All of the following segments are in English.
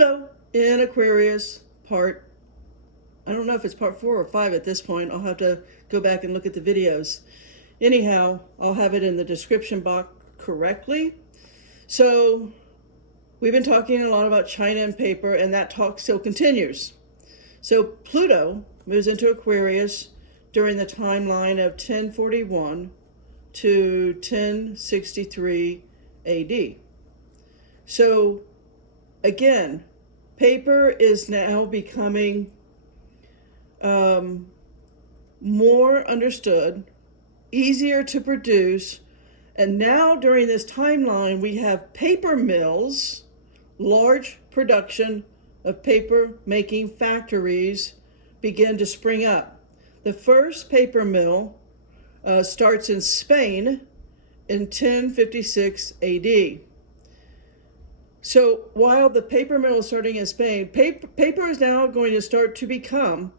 Pluto in Aquarius, I don't know if it's part 4 or 5 at this point. I'll have to go back and look at the videos. Anyhow, I'll have it in the description box correctly. So we've been talking a lot about China and paper, and that talk still continues. So Pluto moves into Aquarius during the timeline of 1041 to 1063 AD. So again, paper is now becoming more understood, easier to produce, and now during this timeline we have paper mills, large production of paper making factories begin to spring up. The first paper mill starts in Spain in 1056 AD. So while the paper mill is starting in Spain, paper is now going to start to become,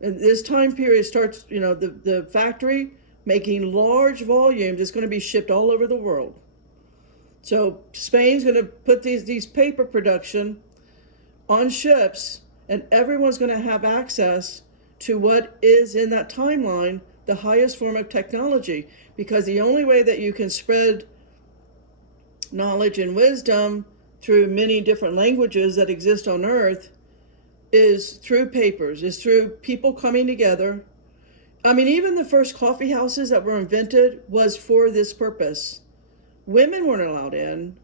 and this time period starts, the factory making large volumes is going to be shipped all over the world. So Spain's going to put these paper production on ships, and everyone's going to have access to what is in that timeline the highest form of technology, because the only way that you can spread knowledge and wisdom through many different languages that exist on Earth is through papers, is through people coming together. I mean, even the first coffee houses that were invented was for this purpose. Women weren't allowed in,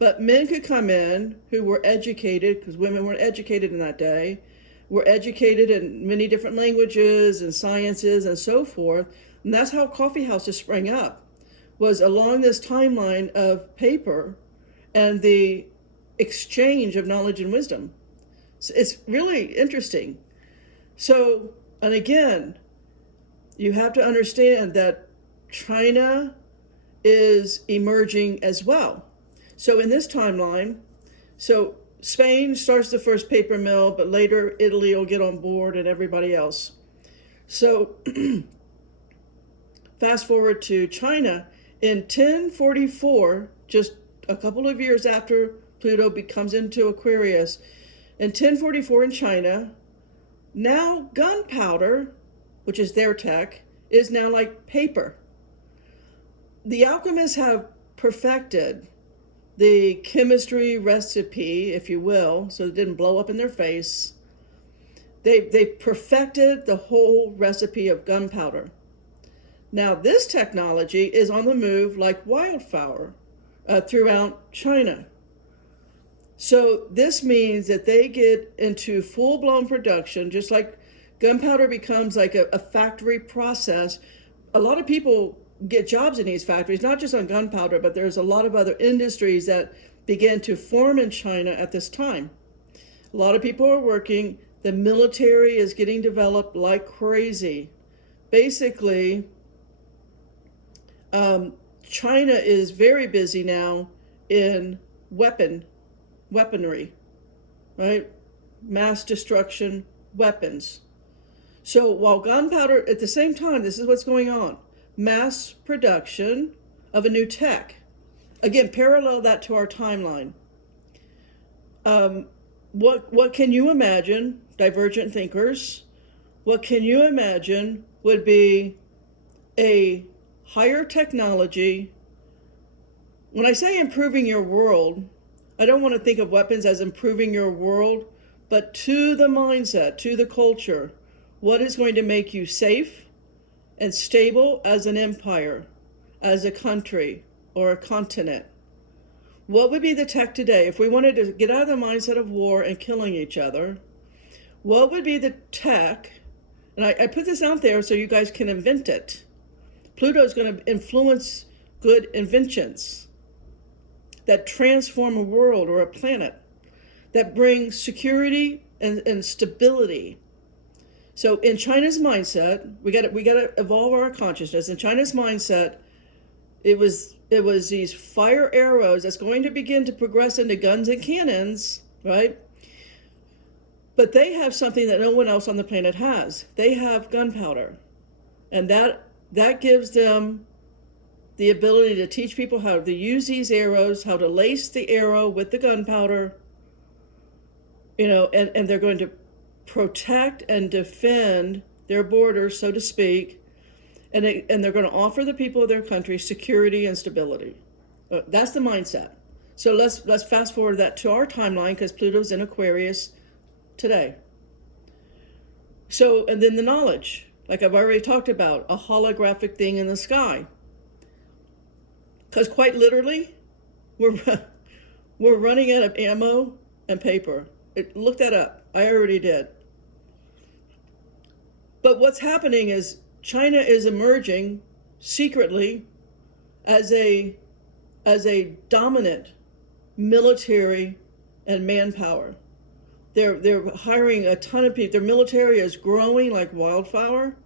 but men could come in who were educated, because women weren't educated in that day, were educated in many different languages and sciences and so forth. And that's how coffee houses sprang up, was along this timeline of paper and the exchange of knowledge and wisdom. So it's really interesting. So, and again, you have to understand that China is emerging as well. So in this timeline, so Spain starts the first paper mill, but later Italy will get on board and everybody else. So fast forward to China in 1044, just a couple of years after Pluto comes into Aquarius, in 1044 in China, now gunpowder, which is their tech, is now like paper. The alchemists have perfected the chemistry recipe, if you will, so it didn't blow up in their face. They've perfected the whole recipe of gunpowder. Now this technology is on the move like wildfire throughout China. So this means that they get into full-blown production, just like gunpowder becomes like a factory process. A lot of people get jobs in these factories, not just on gunpowder, but there's a lot of other industries that began to form in China at this time. A lot of people are working. The military is getting developed like crazy. Basically, China is very busy now in weaponry, right? Mass destruction weapons. So while gunpowder, at the same time, this is what's going on. Mass production of a new tech. Again, parallel that to our timeline. What can you imagine, divergent thinkers, what can you imagine would be a higher technology? When I say improving your world, I don't want to think of weapons as improving your world, but to the mindset, to the culture, what is going to make you safe and stable as an empire, as a country, or a continent? What would be the tech today? If we wanted to get out of the mindset of war and killing each other, what would be the tech? And I put this out there so you guys can invent it. Pluto is going to influence good inventions that transform a world or a planet, that bring security and stability. So in China's mindset, we got to evolve our consciousness. In China's mindset, it was these fire arrows that's going to begin to progress into guns and cannons, right? But they have something that no one else on the planet has. They have gunpowder, and that gives them the ability to teach people how to use these arrows, how to lace the arrow with the gunpowder, and they're going to protect and defend their borders, so to speak, and they're going to offer the people of their country security and stability. That's the mindset. So let's fast forward that to our timeline, because Pluto's in Aquarius today. So, and then the knowledge, like I've already talked about, a holographic thing in the sky. Because quite literally, we're running out of ammo and paper. Look that up. I already did. But what's happening is China is emerging secretly as a dominant military and manpower. They're hiring a ton of people. Their military is growing like wildfire,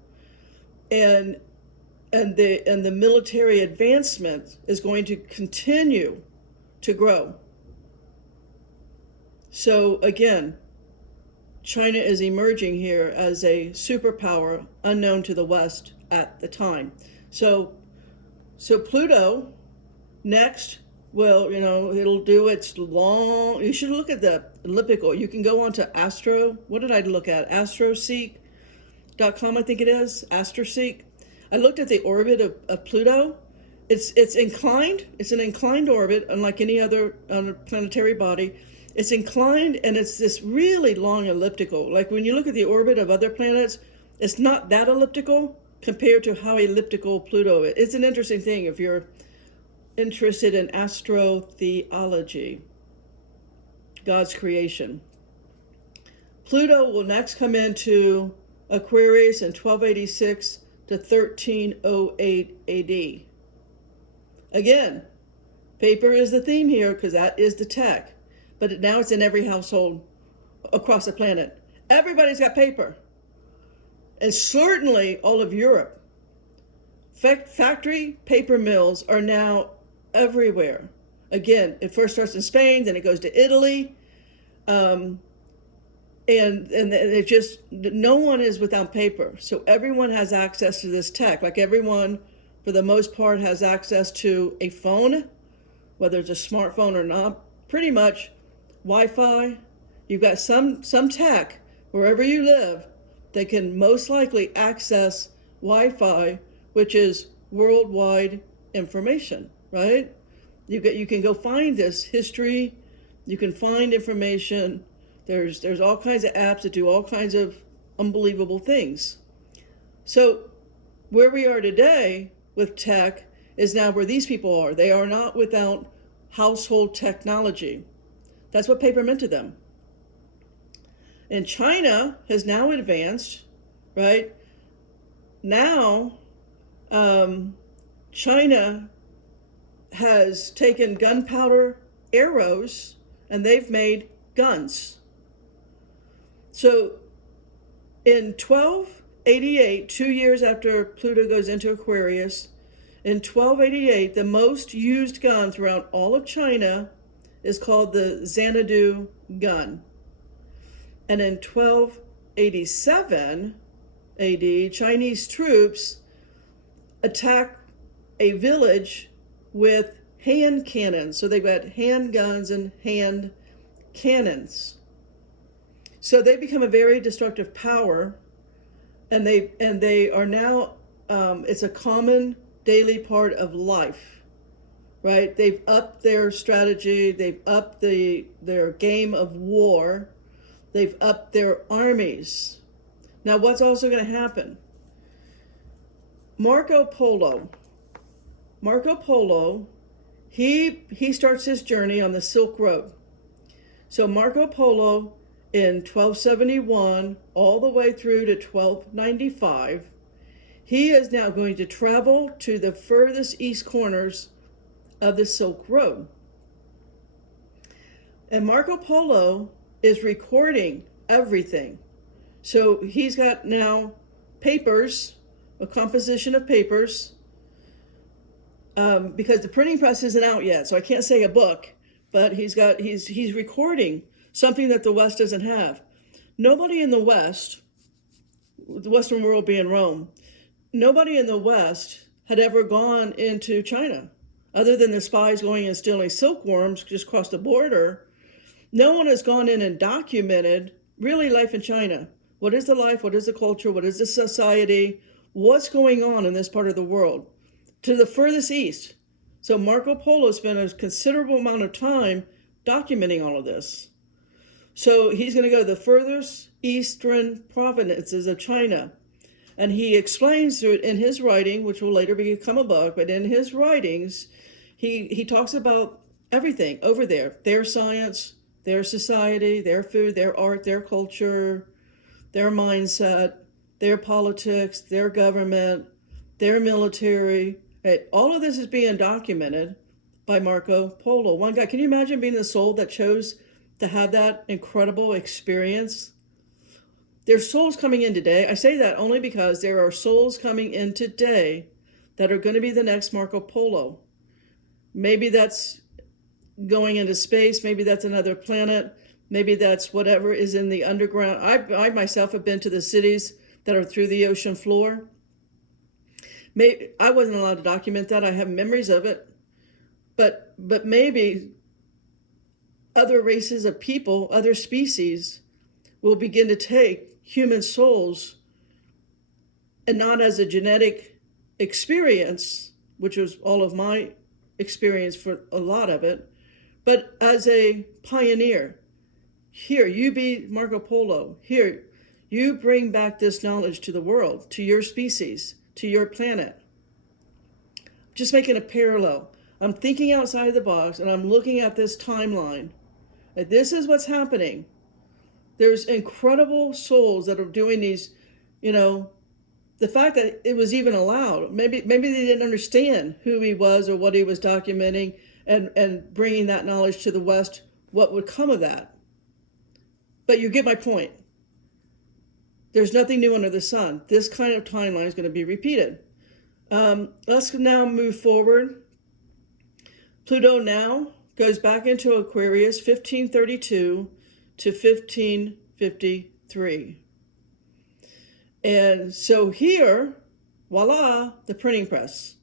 and the military advancement is going to continue to grow. So again, China is emerging here as a superpower unknown to the West at the time. So Pluto next, well, it'll do its long, you should look at the elliptical. You can go on to what did I look at? Astroseek.com, I think it is, Astroseek. I looked at the orbit of Pluto. It's inclined. It's an inclined orbit, unlike any other planetary body. It's inclined, and it's this really long elliptical. Like when you look at the orbit of other planets, it's not that elliptical compared to how elliptical Pluto is. It's an interesting thing if you're interested in astrotheology, God's creation. Pluto will next come into Aquarius in 1286 to 1308 AD. Again, paper is the theme here because that is the tech. But now it's in every household across the planet. Everybody's got paper. And certainly all of Europe. Factory paper mills are now everywhere. Again, it first starts in Spain, then it goes to Italy. And it just, no one is without paper. So everyone has access to this tech. Like everyone, for the most part, has access to a phone, whether it's a smartphone or not. Pretty much Wi-Fi. You've got some tech wherever you live that can most likely access Wi-Fi, which is worldwide information, right? You can go find this history. You can find information. There's all kinds of apps that do all kinds of unbelievable things. So where we are today with tech is now where these people are. They are not without household technology. That's what paper meant to them. And China has now advanced, right? Now, China has taken gunpowder arrows and they've made guns. So in 1288, 2 years after Pluto goes into Aquarius, in 1288, the most used gun throughout all of China is called the Xanadu gun. And in 1287 AD, Chinese troops attack a village with hand cannons. So they've got handguns and hand cannons. So they become a very destructive power, and they are now, it's a common daily part of life, right? They've upped their strategy, they've upped their game of war, they've upped their armies. Now what's also going to happen? Marco Polo, he starts his journey on the Silk Road. So Marco Polo in 1271 all the way through to 1295, he is now going to travel to the furthest east corners of the Silk Road. And Marco Polo is recording everything. So he's got now papers, a composition of papers, because the printing press isn't out yet, so I can't say a book, but he's recording something that the West doesn't have. Nobody in the West, the Western world being Rome, nobody in the West had ever gone into China, other than the spies going and stealing silkworms just across the border. No one has gone in and documented really life in China. What is the life? What is the culture? What is the society? What's going on in this part of the world? To the furthest east. So Marco Polo spent a considerable amount of time documenting all of this. So he's going to go to the furthest eastern provinces of China. And he explains through it in his writing, which will later become a book, but in his writings, he talks about everything over there, their science, their society, their food, their art, their culture, their mindset, their politics, their government, their military. Right? All of this is being documented by Marco Polo. One guy, can you imagine being the soul that chose to have that incredible experience? There's souls coming in today. I say that only because there are souls coming in today that are going to be the next Marco Polo. Maybe that's going into space. Maybe that's another planet. Maybe that's whatever is in the underground. I myself have been to the cities that are through the ocean floor. I wasn't allowed to document that. I have memories of it. But maybe other races of people, other species, will begin to take human souls, and not as a genetic experience, which was all of my experience for a lot of it, but as a pioneer. Here, you be Marco Polo. Here, you bring back this knowledge to the world, to your species, to your planet. Just making a parallel. I'm thinking outside the box, and I'm looking at this timeline. And this is what's happening. There's incredible souls that are doing these, the fact that it was even allowed. Maybe they didn't understand who he was or what he was documenting, and bringing that knowledge to the West, what would come of that. But you get my point. There's nothing new under the sun. This kind of timeline is going to be repeated. Let's now move forward. Pluto now goes back into Aquarius, 1532 to 1553. And so here, voila, the printing press.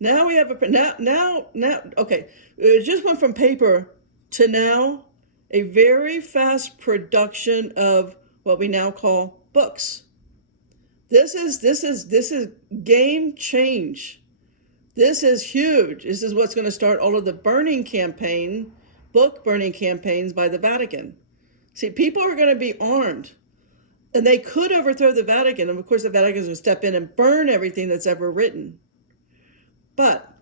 Now we have okay, it just went from paper to now a very fast production of what we now call books. This is game change. This is huge. This is what's going to start all of the book burning campaigns by the Vatican. See, people are going to be armed, and they could overthrow the Vatican. And of course, the Vatican is going to step in and burn everything that's ever written. But,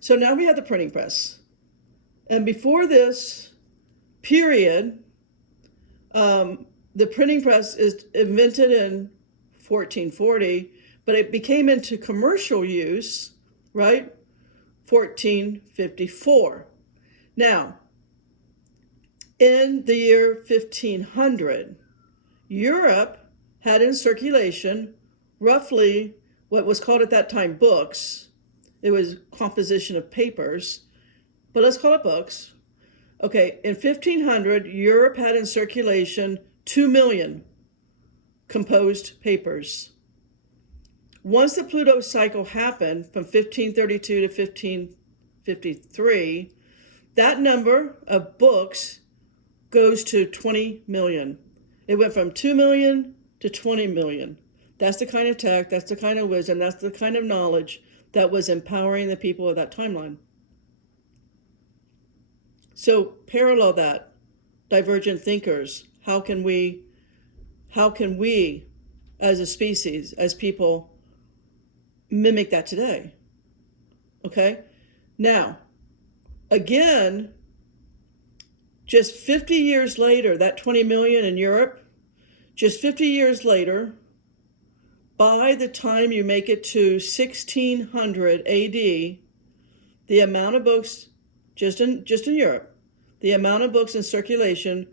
so now we have the printing press. And before this period, the printing press is invented in 1440, but it became into commercial use, right? 1454. Now, in the year 1500, Europe had in circulation roughly what was called at that time books. It was composition of papers, but let's call it books. Okay, in 1500, Europe had in circulation 2 million composed papers. Once the Pluto cycle happened from 1532 to 1553, that number of books goes to 20 million. It went from 2 million to 20 million. That's the kind of tech, that's the kind of wisdom, that's the kind of knowledge that was empowering the people of that timeline. So parallel that, divergent thinkers, how can we as a species, as people, mimic that today? Okay? Now, again, just 50 years later, that 20 million in Europe, just 50 years later, by the time you make it to 1600 AD, the amount of books, just in Europe, the amount of books in circulation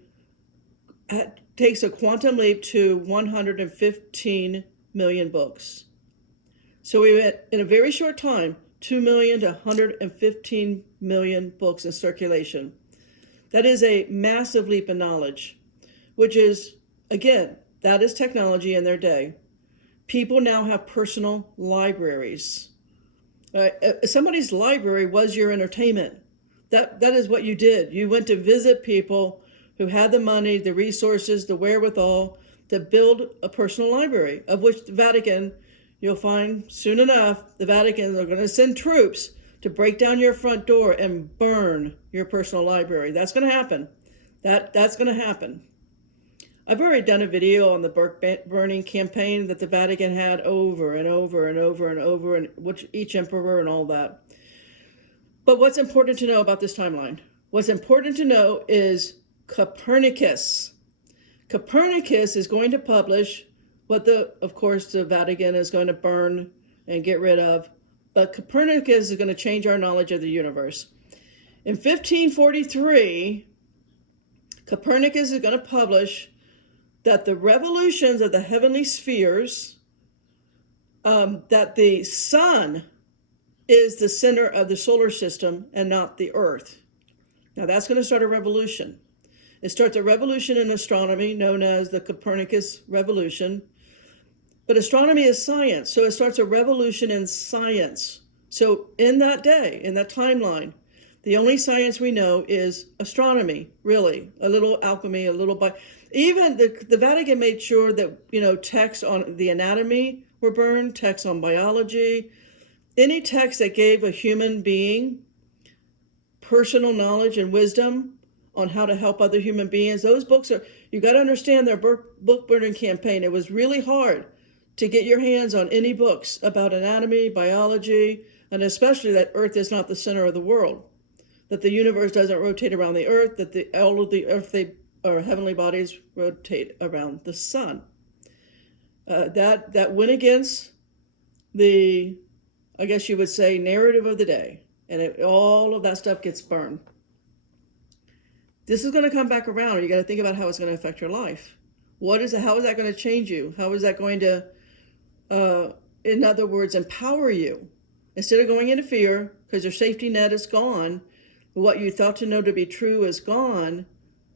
takes a quantum leap to 115 million books. So we went, in a very short time, 2 million to 115 million books in circulation. That is a massive leap in knowledge, which is, again, that is technology in their day. People now have personal libraries. Somebody's library was your entertainment. That is what you did. You went to visit people who had the money, the resources, the wherewithal to build a personal library, of which the Vatican, you'll find soon enough, the Vatican are going to send troops to break down your front door and burn your personal library. That's going to happen. That's going to happen. I've already done a video on the book burning campaign that the Vatican had over and over and over and over, and which each emperor and all that. But what's important to know about this timeline? What's important to know is Copernicus. Copernicus is going to publish what of course, the Vatican is going to burn and get rid of. But Copernicus is going to change our knowledge of the universe. In 1543, Copernicus is going to publish that the revolutions of the heavenly spheres, that the sun is the center of the solar system and not the earth. Now that's going to start a revolution. It starts a revolution in astronomy known as the Copernicus Revolution. But astronomy is science, so it starts a revolution in science. So in that day, in that timeline, the only science we know is astronomy, really. A little alchemy, a little even the Vatican made sure that, texts on the anatomy were burned, texts on biology, any text that gave a human being personal knowledge and wisdom on how to help other human beings. Those books you got to understand their book burning campaign. It was really hard to get your hands on any books about anatomy, biology, and especially that Earth is not the center of the world, that the universe doesn't rotate around the Earth, that all of the earthly or heavenly bodies rotate around the sun. That went against the, I guess you would say, narrative of the day, and all of that stuff gets burned. This is going to come back around. You got to think about how it's going to affect your life. How is that going to change you? How is that going to, in other words, empower you? Instead of going into fear, because your safety net is gone, what you thought to know to be true is gone,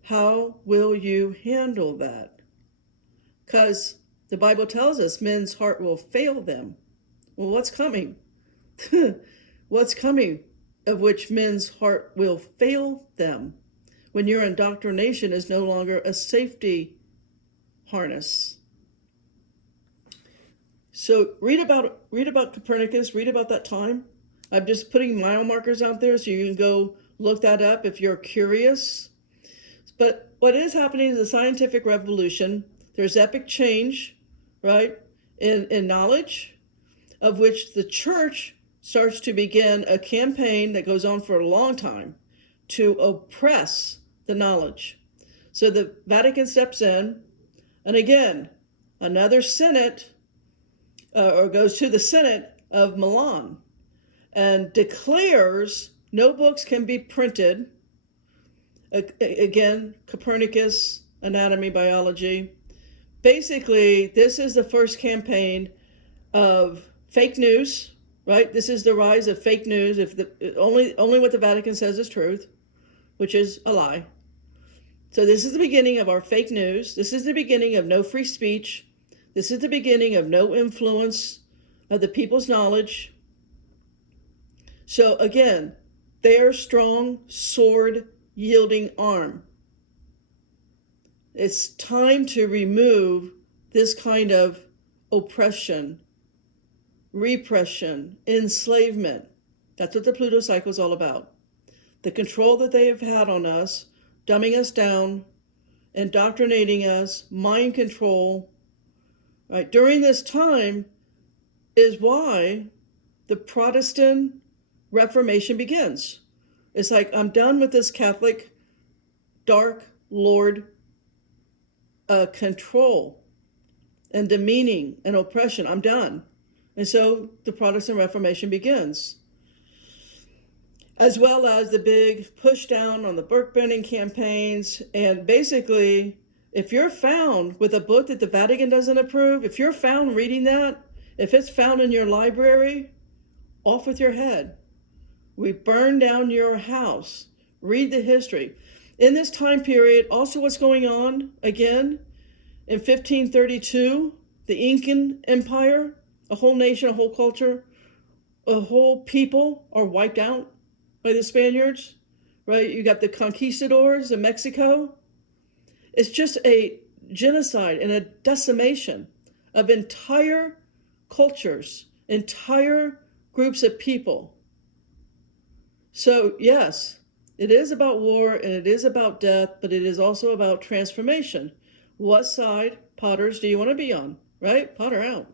how will you handle that? Because the Bible tells us men's heart will fail them. Well, what's coming? What's coming of which men's heart will fail them when your indoctrination is no longer a safety harness? So read about Copernicus, read about that time. I'm just putting mile markers out there so you can go look that up if you're curious. But what is happening is a scientific revolution. There's epic change, right, in knowledge, of which the church starts to begin a campaign that goes on for a long time to oppress the knowledge. So the Vatican steps in, and again, another Senate, or goes to the Senate of Milan, and declares no books can be printed. Again, Copernicus, anatomy, biology. Basically, this is the first campaign of fake news, right? This is the rise of fake news. If only what the Vatican says is truth, which is a lie. So this is the beginning of our fake news. This is the beginning of no free speech. This is the beginning of no influence of the people's knowledge. So again, their strong sword yielding arm. It's time to remove this kind of oppression, repression, enslavement. That's what the Pluto cycle is all about. The control that they have had on us, dumbing us down, indoctrinating us, mind control. Right? During this time is why the Protestant Reformation begins. It's like, I'm done with this Catholic dark lord control and demeaning and oppression. I'm done. And so the Protestant Reformation begins, as well as the big push down on the book burning campaigns. And basically, if you're found with a book that the Vatican doesn't approve, if you're found reading that, if it's found in your library, off with your head. We burn down your house. Read the history. In this time period, also what's going on, again, in 1532, the Incan Empire, a whole nation, a whole culture, a whole people are wiped out by the Spaniards, right? You got the conquistadors in Mexico, It's just a genocide and a decimation of entire cultures, entire groups of people. So, yes, it is about war and it is about death, but it is also about transformation. What side, Potters, do you want to be on? Right? Potter out.